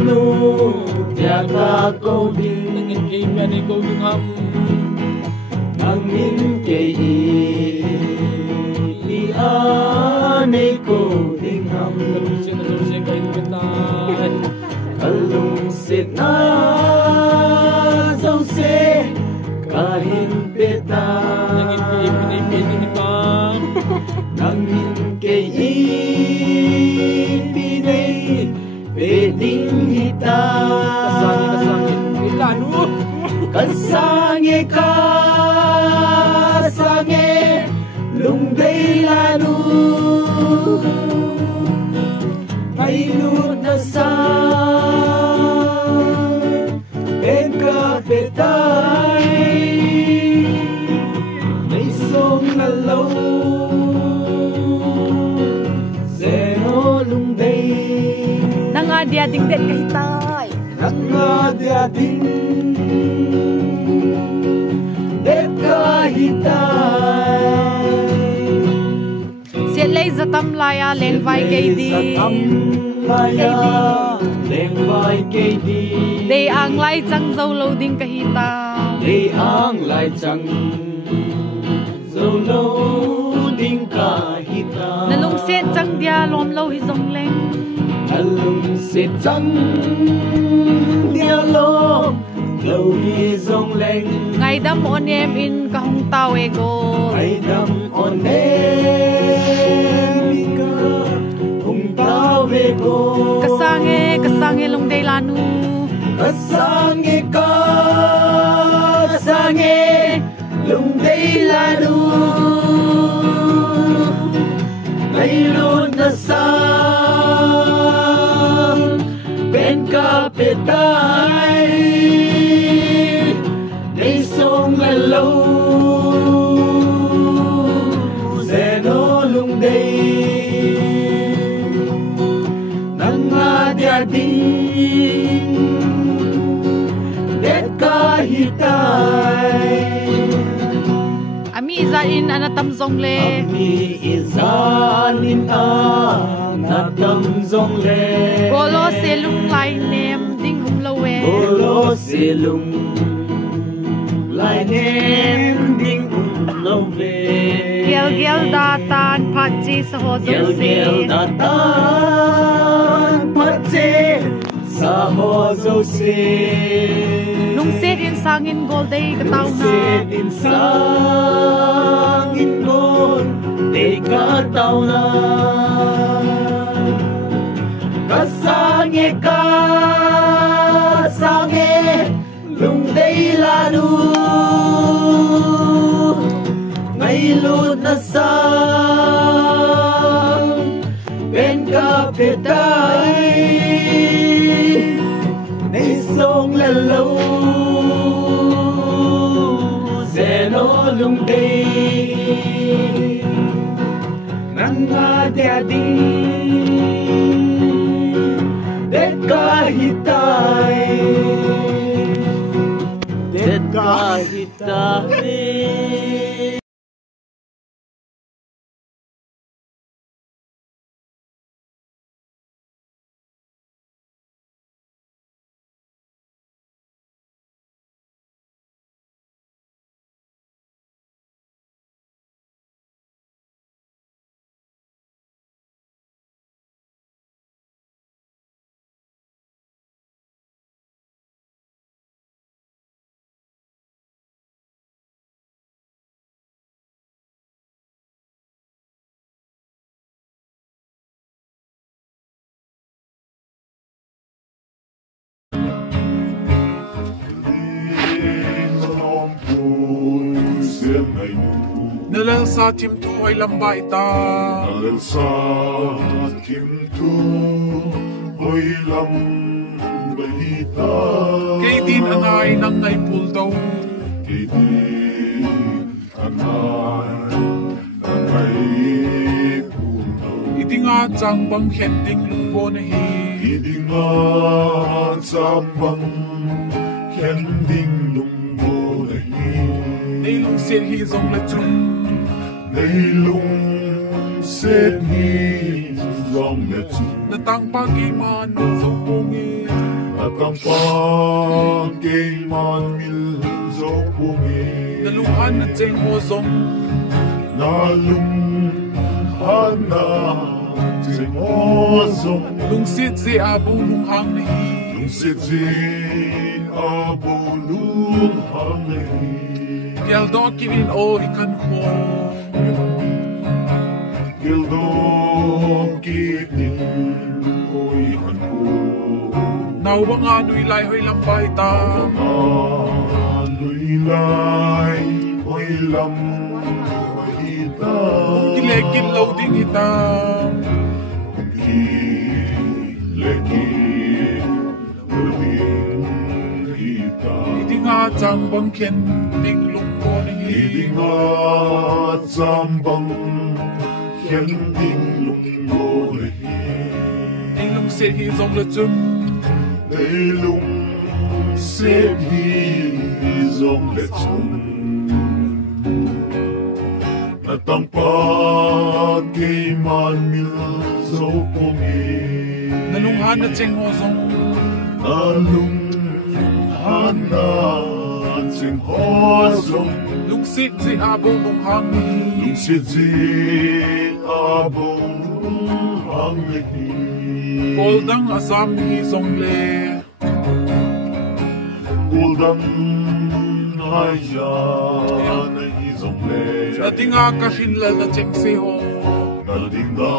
nu tia ka câu đi ngin ki me ni câu dung ham angin ke i a nei câu ding ham sin na sin ka in kita kalung sit na dâu se kahin peta ngin ki me ni ni pa angin ke i Beding hita kasangi ilanu kasangi kasangi lungday lanu Pailud na sa Pagkapitay May song nalaw Zero lungday dia ding det kahitay dia ding det kahitay Siat lay zatam laya leng vai kay di leng vai kay di Day ang lay chang zo lo ding kahita Day ang lay chang zo lo ding kahita Nalung siat chang dia lom lo hi zong leng Alung sit chang dia lo lâu hi zong leng Ngay dam on em in kahong tao e go Ngay dam on em in kahong tao e go Kasange long day lanu Kasange long day lanu Mayroon na sa Kapitay Nay song lalaw Zeno lungday Nangadading Det kahitay Ami izain anatam zong le Ami izanin anatam zong le Golo selung lai nem ding hum lo we Golo selung lai nem ding hum lo we Gel datan pachi sa ho zong se Gel datan pachi sa ho zong se Nung set in sangin gold day kataw na Set in sangin gold day kataw na Kasange lungday lanu Ngaylod na sa Pagkapitay Naisong lalaw Zeno lungday Nangadading Det kahitay Det kahitay Nalal sa tim tu ay lamba ita Nalal sa tim tu ay lamba ita Kay din anay nang ngay puldaw Kay din anay nang ngay puldaw Iti nga chang bang hending lunggo na hi Iti nga chang bang hending lunggo na hi Nailung sir hi zong la chung Nailung sir hi zong la chung Natang pagi man zong bungi Natang pa kay man mil zo pungi Naluhan na cheng ho zong Nalung hana Ting ozong Lung sit si abo lung hang na hi Lung sit zin abo lung hangi Gyal do kirin o ikan ho Gildo kitin Oy hanko Nawang nga nui lai hoy lambay ta Luy lai Oy lam Ita Gilegin law ding hitam Gilegin Luling Ita Idi nga chang bang ken Dig lung ko na hi Hindi nga Zambang Hending lunggo lehi Ay lung sit hi zong le chung Nei lung Sep hi Zong le chung Natang pa Kay man mil Zo pungi Nalunghan na cheng ho zong Nalung Hana Tsing hozong Lung sit si abo lung hang na hi Lung si zin Abo lung hang lehi Koldang asam hi zong le Uldam Ayan Izong le Nati nga kashinla na cheng si ho Nadinda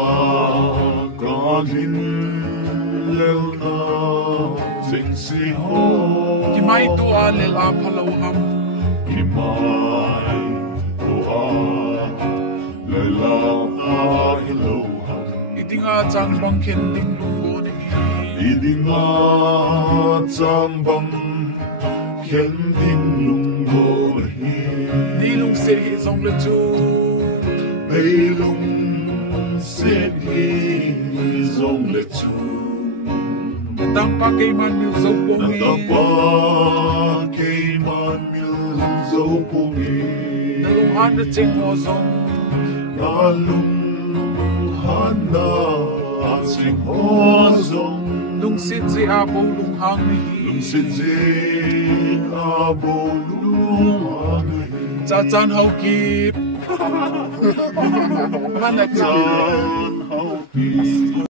Kalin Lel na Sing si ho Kimay to alel apalaw ham Kimay Doa Lela Ahiloham Idi nga chang bang ken ding lung ko na hi Idi nga Zambang Kending lunggo lehi Di lung sit hi zong le chung Beilung Sit hi Zong le chu Natang pa kay man mil zo bong hi Natang pa Kay man mil Zo pungi Nalunghan na cheng ho zong Nalung Hana Sing hozong Lung sit si abo lung hang na hi Lung sit zin Abo lung hangi Cha chan hau kip Man na San hao pi